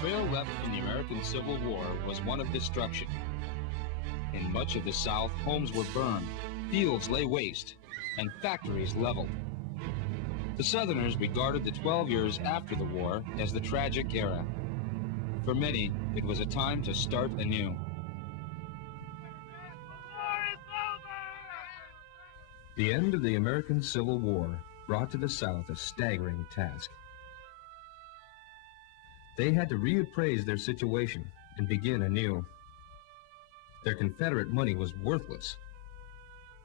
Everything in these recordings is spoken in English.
trail left in the American Civil War was one of destruction. In much of the South, homes were burned, fields lay waste, and factories leveled. The Southerners regarded the 12 years after the war as the tragic era. For many, it was a time to start anew. The end of the American Civil War brought to the South a staggering task. They had to reappraise their situation and begin anew. Their Confederate money was worthless.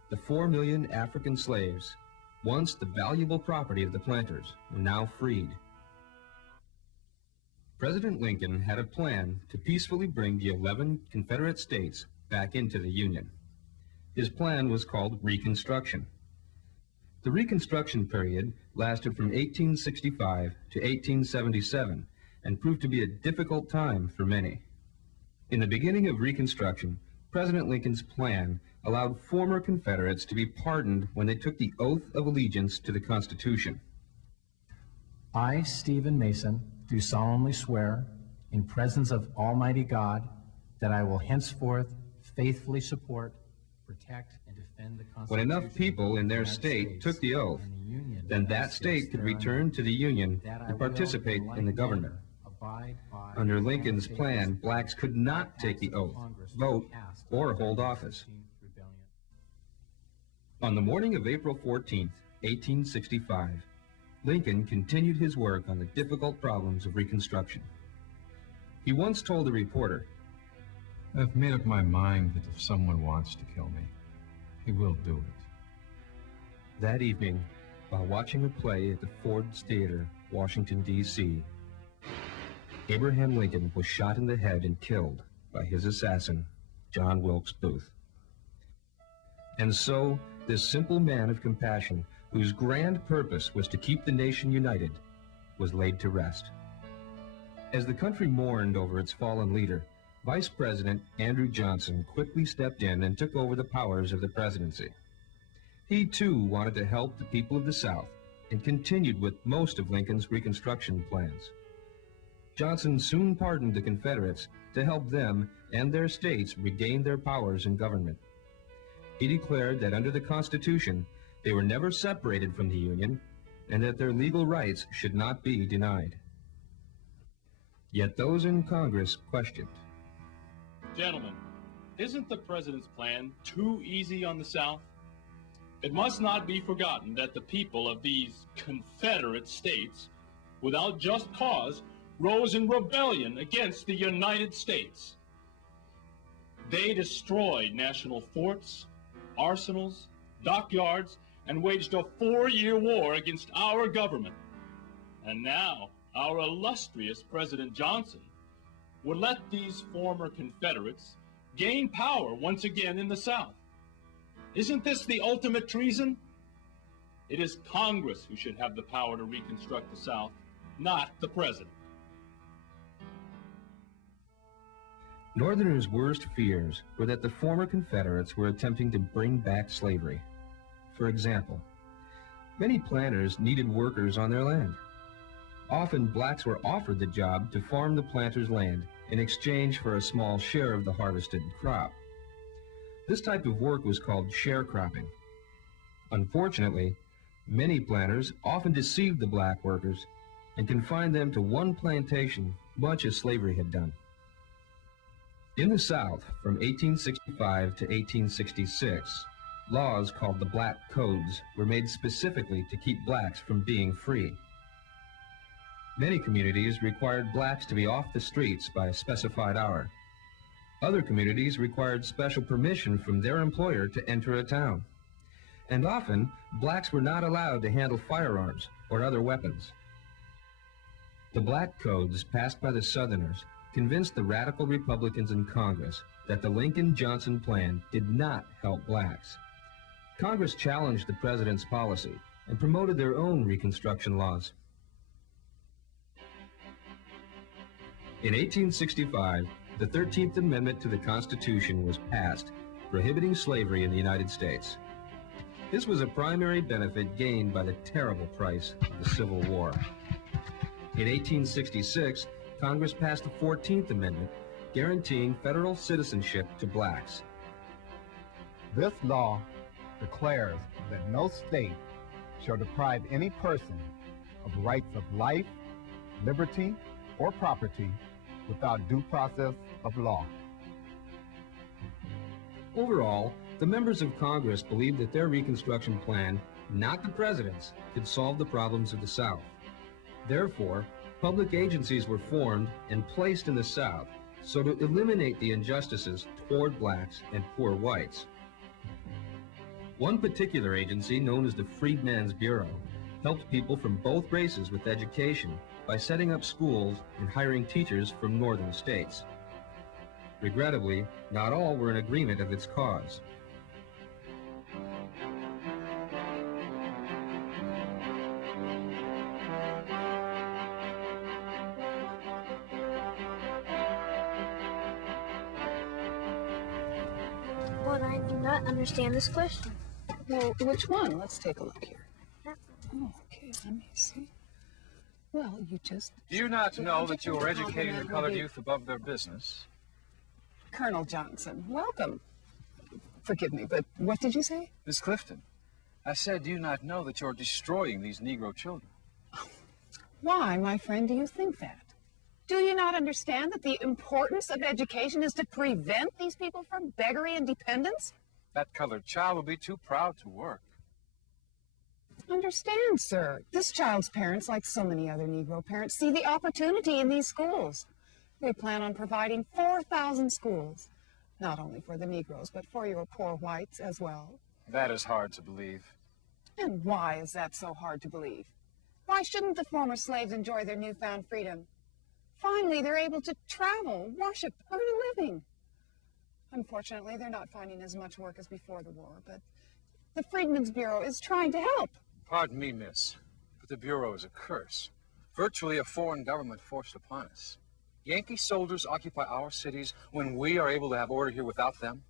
The 4 million African slaves, once the valuable property of the planters, were now freed. President Lincoln had a plan to peacefully bring the 11 Confederate states back into the Union. His plan was called Reconstruction. The Reconstruction period lasted from 1865 to 1877 and proved to be a difficult time for many. In the beginning of Reconstruction, President Lincoln's plan allowed former Confederates to be pardoned when they took the oath of allegiance to the Constitution. I, Stephen Mason, do solemnly swear, in presence of Almighty God, that I will henceforth faithfully support, protect, and defend the Constitution. When enough people in their state took the oath, then that state could return to the Union and participate in the government. Under Lincoln's plan, blacks could not take the oath, vote, or hold office. On the morning of April 14, 1865, Lincoln continued his work on the difficult problems of Reconstruction. He once told a reporter, "I've made up my mind that if someone wants to kill me, he will do it." That evening, while watching a play at the Ford's Theater, Washington, D.C., Abraham Lincoln was shot in the head and killed by his assassin, John Wilkes Booth. And so, this simple man of compassion, whose grand purpose was to keep the nation united, was laid to rest. As the country mourned over its fallen leader, Vice President Andrew Johnson quickly stepped in and took over the powers of the presidency. He, too, wanted to help the people of the South and continued with most of Lincoln's Reconstruction plans. Johnson soon pardoned the Confederates to help them and their states regain their powers in government. He declared that under the Constitution, they were never separated from the Union and that their legal rights should not be denied. Yet those in Congress questioned. Gentlemen, isn't the President's plan too easy on the South? It must not be forgotten that the people of these Confederate states, without just cause, rose in rebellion against the United States. They destroyed national forts, arsenals, dockyards, and waged a 4-year war against our government. And now, our illustrious President Johnson would let these former Confederates gain power once again in the South. Isn't this the ultimate treason? It is Congress who should have the power to reconstruct the South, not the President. Northerners' worst fears were that the former Confederates were attempting to bring back slavery. For example, many planters needed workers on their land. Often blacks were offered the job to farm the planters' land in exchange for a small share of the harvested crop. This type of work was called sharecropping. Unfortunately, many planters often deceived the black workers and confined them to one plantation, much as slavery had done. In the South, from 1865 to 1866, laws called the Black Codes were made specifically to keep blacks from being free. Many communities required blacks to be off the streets by a specified hour. Other communities required special permission from their employer to enter a town. And often, blacks were not allowed to handle firearms or other weapons. The Black Codes passed by the Southerners convinced the radical Republicans in Congress that the Lincoln-Johnson plan did not help blacks. Congress challenged the president's policy and promoted their own Reconstruction laws. In 1865, the 13th Amendment to the Constitution was passed, prohibiting slavery in the United States. This was a primary benefit gained by the terrible price of the Civil War. In 1866, Congress passed the 14th Amendment, guaranteeing federal citizenship to blacks. This law declares that no state shall deprive any person of rights of life, liberty, or property without due process of law. Overall, the members of Congress believed that their Reconstruction plan, not the president's, could solve the problems of the South. Therefore, public agencies were formed and placed in the South so to eliminate the injustices toward blacks and poor whites. One particular agency, known as the Freedmen's Bureau, helped people from both races with education by setting up schools and hiring teachers from northern states. Regrettably, not all were in agreement of its cause. But I do not understand this question. Well, which one? Let's take a look here. Oh, okay, let me see. Well, you just... Do you not know that you are educating the colored youth above their business? Colonel Johnson, welcome. Forgive me, but what did you say? Miss Clifton, I said, do you not know that you're destroying these Negro children? Why, my friend, do you think that? Do you not understand that the importance of education is to prevent these people from beggary and dependence? That colored child will be too proud to work. Understand, sir. This child's parents, like so many other Negro parents, see the opportunity in these schools. They plan on providing 4,000 schools, not only for the Negroes, but for your poor whites as well. That is hard to believe. And why is that so hard to believe? Why shouldn't the former slaves enjoy their newfound freedom? Finally, they're able to travel, worship, earn a living. Unfortunately, they're not finding as much work as before the war, but the Freedmen's Bureau is trying to help. Pardon me, miss, but the Bureau is a curse. Virtually a foreign government forced upon us. Yankee soldiers occupy our cities when we are able to have order here without them.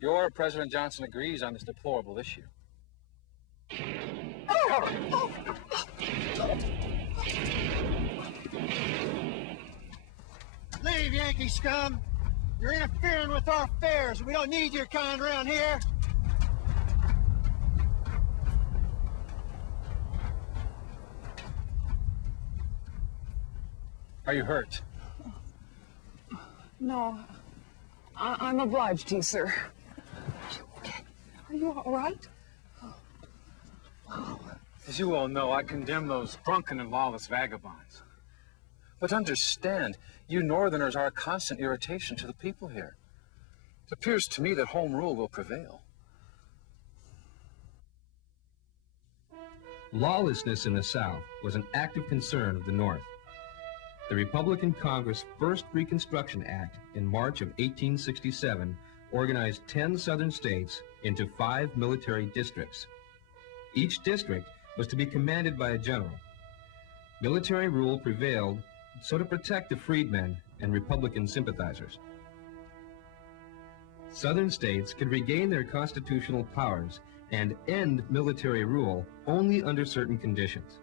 Your President Johnson agrees on this deplorable issue. Leave, Yankee scum! You're interfering with our affairs. We don't need your kind around here. Are you hurt? No, I'm obliged to you, sir. Are you all right? As you all know, I condemn those drunken and lawless vagabonds. But understand, you Northerners are a constant irritation to the people here. It appears to me that home rule will prevail. Lawlessness in the South was an active concern of the North. The Republican Congress' first Reconstruction Act in March of 1867 organized 10 southern states into 5 military districts. Each district was to be commanded by a general. Military rule prevailed so to protect the freedmen and Republican sympathizers. Southern states could regain their constitutional powers and end military rule only under certain conditions.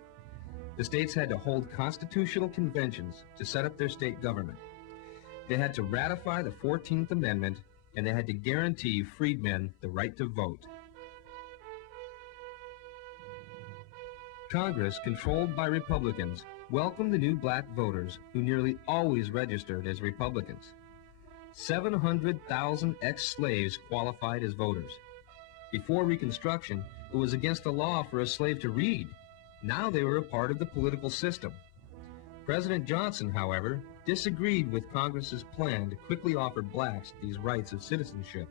The states had to hold constitutional conventions to set up their state government. They had to ratify the 14th Amendment, and they had to guarantee freedmen the right to vote. Congress, controlled by Republicans, welcomed the new black voters who nearly always registered as Republicans. 700,000 ex-slaves qualified as voters. Before Reconstruction, it was against the law for a slave to read. Now they were a part of the political system. President Johnson, however, disagreed with Congress's plan to quickly offer blacks these rights of citizenship.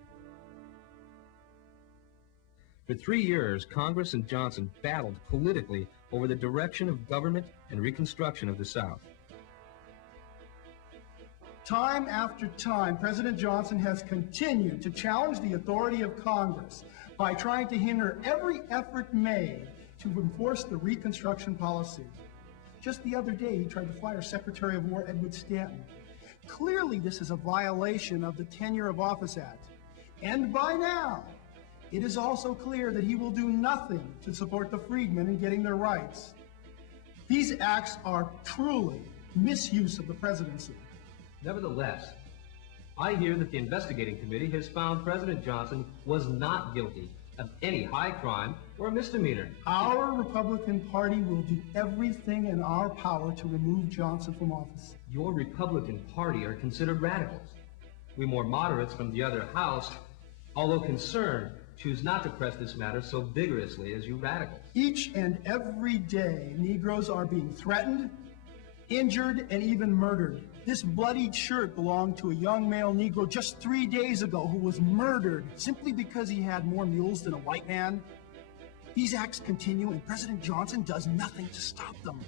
For 3 years, Congress and Johnson battled politically over the direction of government and Reconstruction of the South. Time after time, President Johnson has continued to challenge the authority of Congress by trying to hinder every effort made to enforce the Reconstruction policy. Just the other day, he tried to fire Secretary of War Edward Stanton. Clearly, this is a violation of the Tenure of Office Act. And by now, it is also clear that he will do nothing to support the freedmen in getting their rights. These acts are truly misuse of the presidency. Nevertheless, I hear that the investigating committee has found President Johnson was not guilty of any high crime or misdemeanor. Our Republican Party will do everything in our power to remove Johnson from office. Your Republican Party are considered radicals. We more moderates from the other house, although concerned, choose not to press this matter so vigorously as you radicals. Each and every day, Negroes are being threatened, injured, and even murdered. This bloodied shirt belonged to a young male Negro just 3 days ago who was murdered simply because he had more mules than a white man. These acts continue, and President Johnson does nothing to stop them.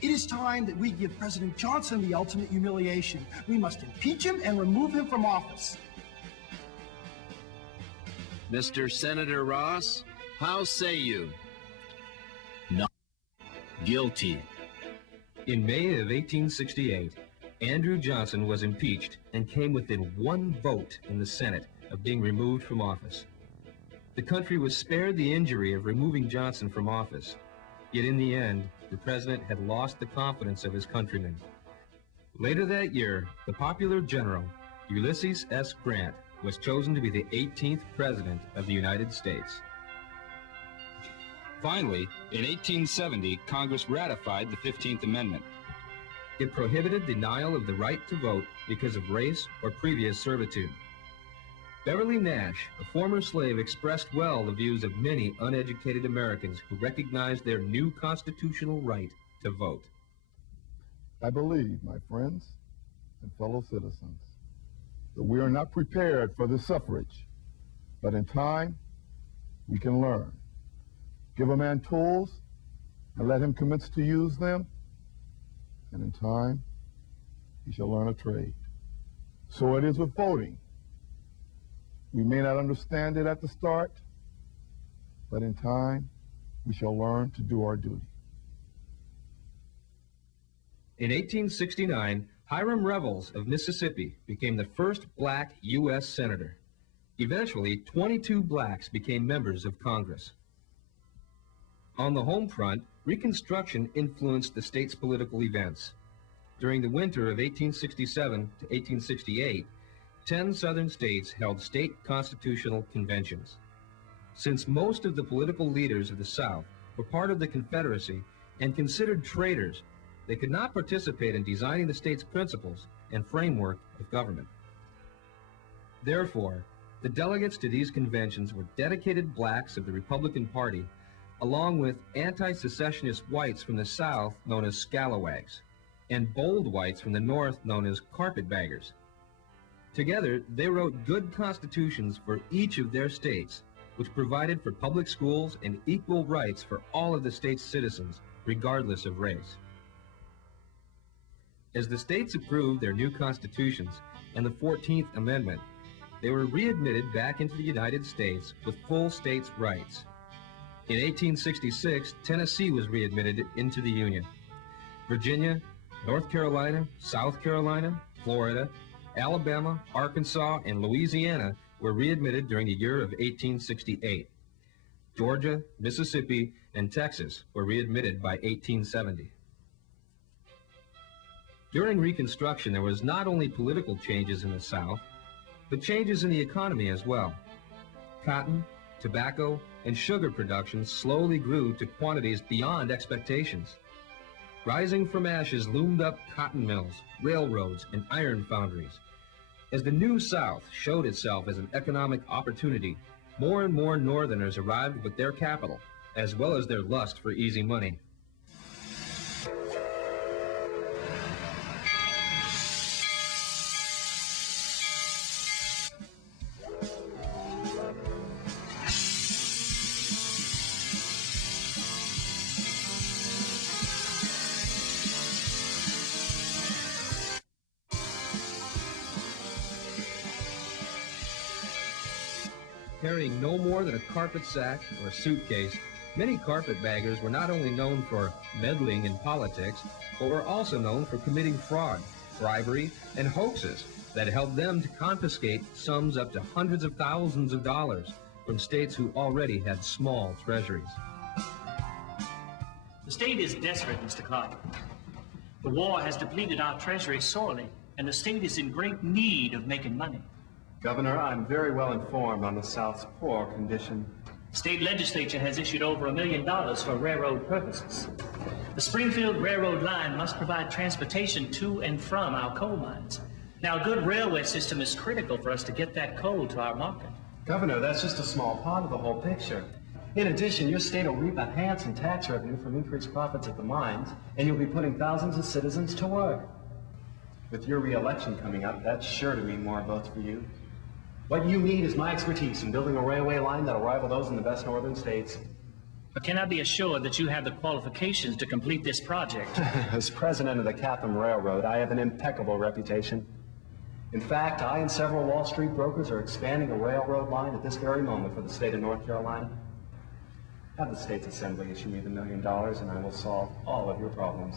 It is time that we give President Johnson the ultimate humiliation. We must impeach him and remove him from office. Mr. Senator Ross, how say you? Not guilty. In May of 1868, Andrew Johnson was impeached and came within one vote in the Senate of being removed from office. The country was spared the injury of removing Johnson from office, yet in the end, the president had lost the confidence of his countrymen. Later that year, the popular general, Ulysses S. Grant, was chosen to be the 18th President of the United States. Finally, in 1870, Congress ratified the 15th Amendment. It prohibited denial of the right to vote because of race or previous servitude. Beverly Nash, a former slave, expressed well the views of many uneducated Americans who recognized their new constitutional right to vote. I believe, my friends and fellow citizens, that we are not prepared for the suffrage, but in time, we can learn. Give a man tools and let him commence to use them, and in time, he shall learn a trade. So it is with voting. We may not understand it at the start, but in time, we shall learn to do our duty. In 1869, Hiram Revels of Mississippi became the first black U.S. Senator. Eventually, 22 blacks became members of Congress. On the home front, Reconstruction influenced the state's political events. During the winter of 1867 to 1868, 10 southern states held state constitutional conventions. Since most of the political leaders of the South were part of the Confederacy and considered traitors, they could not participate in designing the state's principles and framework of government. Therefore, the delegates to these conventions were dedicated blacks of the Republican Party, along with anti-secessionist whites from the South known as scalawags, and bold whites from the North known as carpetbaggers. Together, they wrote good constitutions for each of their states, which provided for public schools and equal rights for all of the state's citizens, regardless of race. As the states approved their new constitutions and the 14th Amendment, they were readmitted back into the United States with full states' rights. In 1866, Tennessee was readmitted into the Union. Virginia, North Carolina, South Carolina, Florida, Alabama, Arkansas, and Louisiana were readmitted during the year of 1868. Georgia, Mississippi, and Texas were readmitted by 1870. During Reconstruction, there was not only political changes in the South, but changes in the economy as well. Cotton, tobacco, and sugar production slowly grew to quantities beyond expectations. Rising from ashes loomed up cotton mills, railroads, and iron foundries. As the New South showed itself as an economic opportunity, more and more Northerners arrived with their capital, as well as their lust for easy money. Carrying no more than a carpet sack or a suitcase, many carpetbaggers were not only known for meddling in politics, but were also known for committing fraud, bribery, and hoaxes that helped them to confiscate sums up to hundreds of thousands of dollars from states who already had small treasuries. The state is desperate, Mr. Clark. The war has depleted our treasury sorely, and the state is in great need of making money. Governor, I'm very well informed on the South's poor condition. The state legislature has issued over $1 million for railroad purposes. The Springfield Railroad line must provide transportation to and from our coal mines. Now, a good railway system is critical for us to get that coal to our market. Governor, that's just a small part of the whole picture. In addition, your state will reap a handsome tax revenue from increased profits at the mines, and you'll be putting thousands of citizens to work. With your re-election coming up, that's sure to mean more votes for you. What you need is my expertise in building a railway line that'll rival those in the best northern states. But can I be assured that you have the qualifications to complete this project? As president of the Catham Railroad, I have an impeccable reputation. In fact, I and several Wall Street brokers are expanding a railroad line at this very moment for the state of North Carolina. Have the state's assembly issue me the $1 million, and I will solve all of your problems.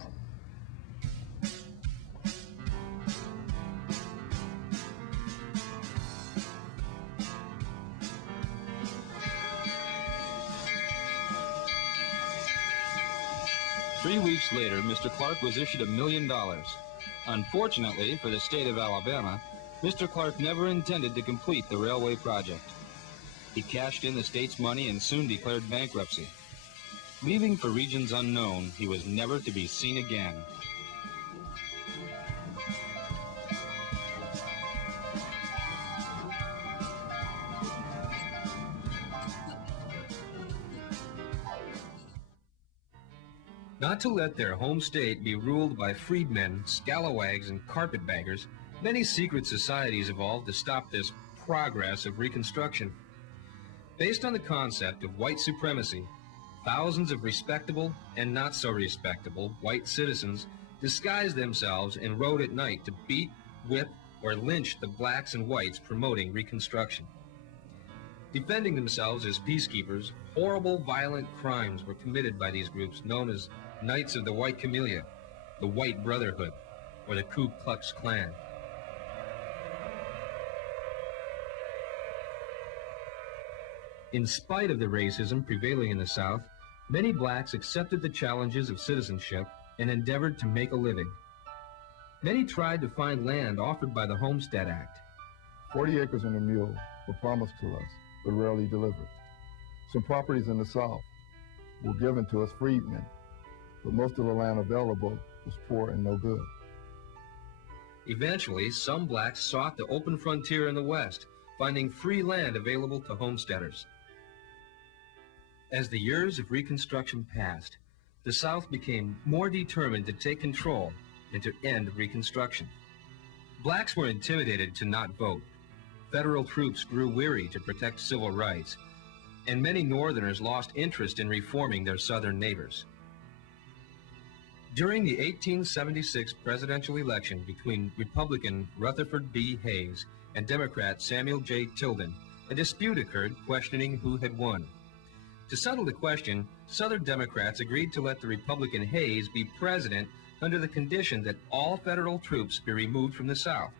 Three weeks later, Mr. Clark was issued $1 million. Unfortunately for the state of Alabama, Mr. Clark never intended to complete the railway project. He cashed in the state's money and soon declared bankruptcy. Leaving for regions unknown, he was never to be seen again. Not to let their home state be ruled by freedmen, scalawags, and carpetbaggers, many secret societies evolved to stop this progress of Reconstruction. Based on the concept of white supremacy, thousands of respectable and not so respectable white citizens disguised themselves and rode at night to beat, whip, or lynch the blacks and whites promoting Reconstruction. Defending themselves as peacekeepers, horrible violent crimes were committed by these groups known as Knights of the White Camellia, the White Brotherhood, or the Ku Klux Klan. In spite of the racism prevailing in the South, many blacks accepted the challenges of citizenship and endeavored to make a living. Many tried to find land offered by the Homestead Act. 40 acres and a mule were promised to us, but rarely delivered. Some properties in the South were given to us freedmen, but most of the land available was poor and no good. Eventually, some blacks sought the open frontier in the West, finding free land available to homesteaders. As the years of Reconstruction passed, the South became more determined to take control and to end Reconstruction. Blacks were intimidated to not vote. Federal troops grew weary to protect civil rights, and many Northerners lost interest in reforming their Southern neighbors. During the 1876 presidential election between Republican Rutherford B. Hayes and Democrat Samuel J. Tilden, a dispute occurred questioning who had won. To settle the question, Southern Democrats agreed to let the Republican Hayes be president under the condition that all federal troops be removed from the South.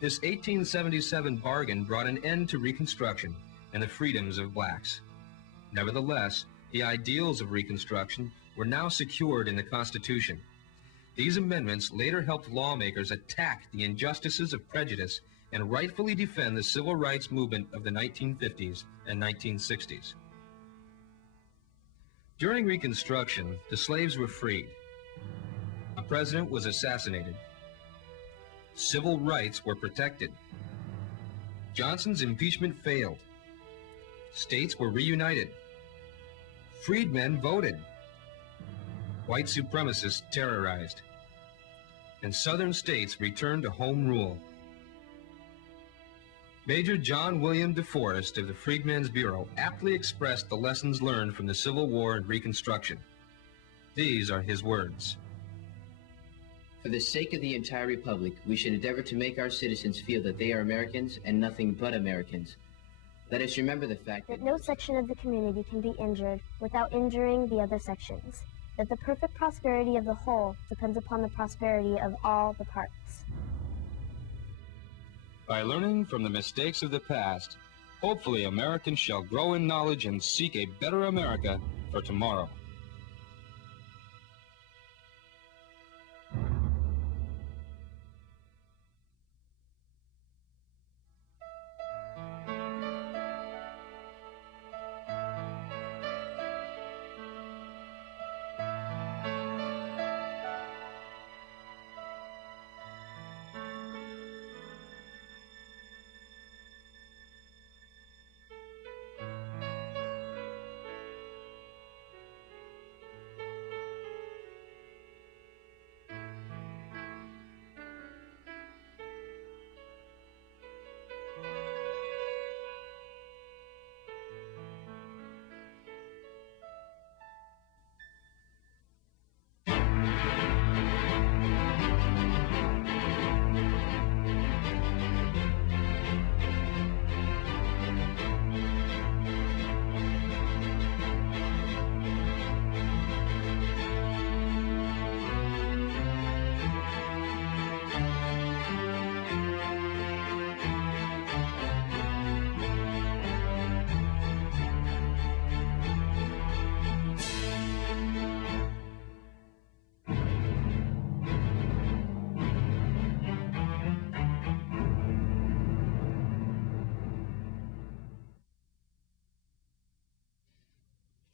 This 1877 bargain brought an end to Reconstruction and the freedoms of blacks. Nevertheless, the ideals of Reconstruction were now secured in the Constitution. These amendments later helped lawmakers attack the injustices of prejudice and rightfully defend the civil rights movement of the 1950s and 1960s. During Reconstruction, the slaves were freed. A president was assassinated. Civil rights were protected. Johnson's impeachment failed. States were reunited. Freedmen voted. White supremacists terrorized. And Southern states returned to home rule. Major John William DeForest of the Freedmen's Bureau aptly expressed the lessons learned from the Civil War and Reconstruction. These are his words. For the sake of the entire Republic, we should endeavor to make our citizens feel that they are Americans and nothing but Americans. Let us remember the fact that no section of the community can be injured without injuring the other sections. That the perfect prosperity of the whole depends upon the prosperity of all the parts. By learning from the mistakes of the past, hopefully Americans shall grow in knowledge and seek a better America for tomorrow.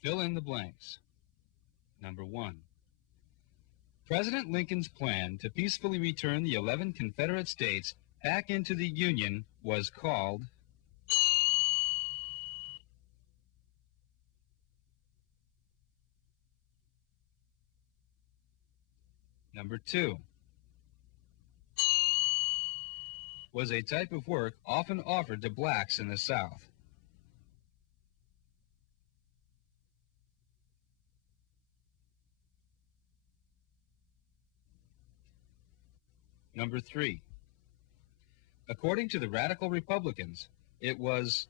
Fill in the blanks. Number 1. President Lincoln's plan to peacefully return the 11 Confederate states back into the Union was called... Number 2. Was a type of work often offered to blacks in the South. Number 3. According to the radical Republicans, it was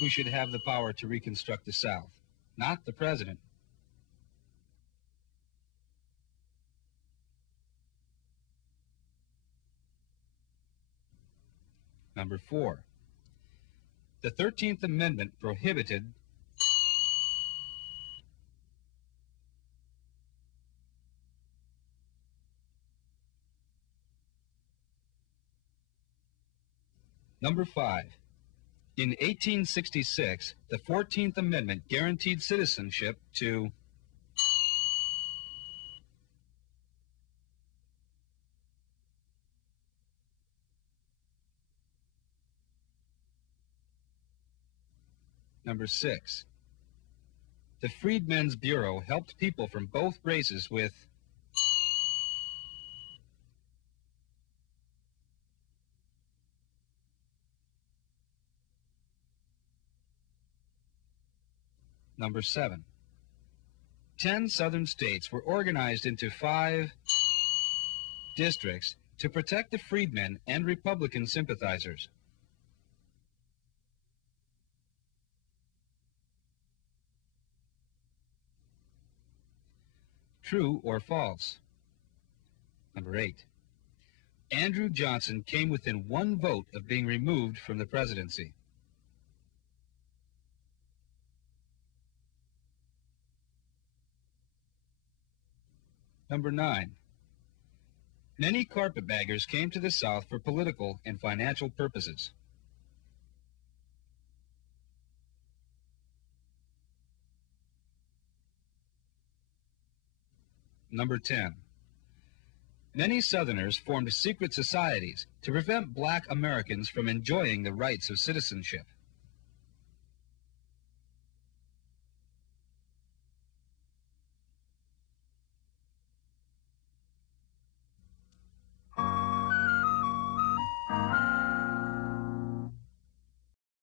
who should have the power to reconstruct the South, not the president. Number 4. The 13th Amendment prohibited Number 5. In 1866, the 14th Amendment guaranteed citizenship to... Number 6. The Freedmen's Bureau helped people from both races with... Number 7. 10 southern states were organized into 5 districts to protect the freedmen and Republican sympathizers. True or false? Number 8. Andrew Johnson came within 1 vote of being removed from the presidency. Number 9. Many carpetbaggers came to the South for political and financial purposes. Number 10. Many Southerners formed secret societies to prevent black Americans from enjoying the rights of citizenship.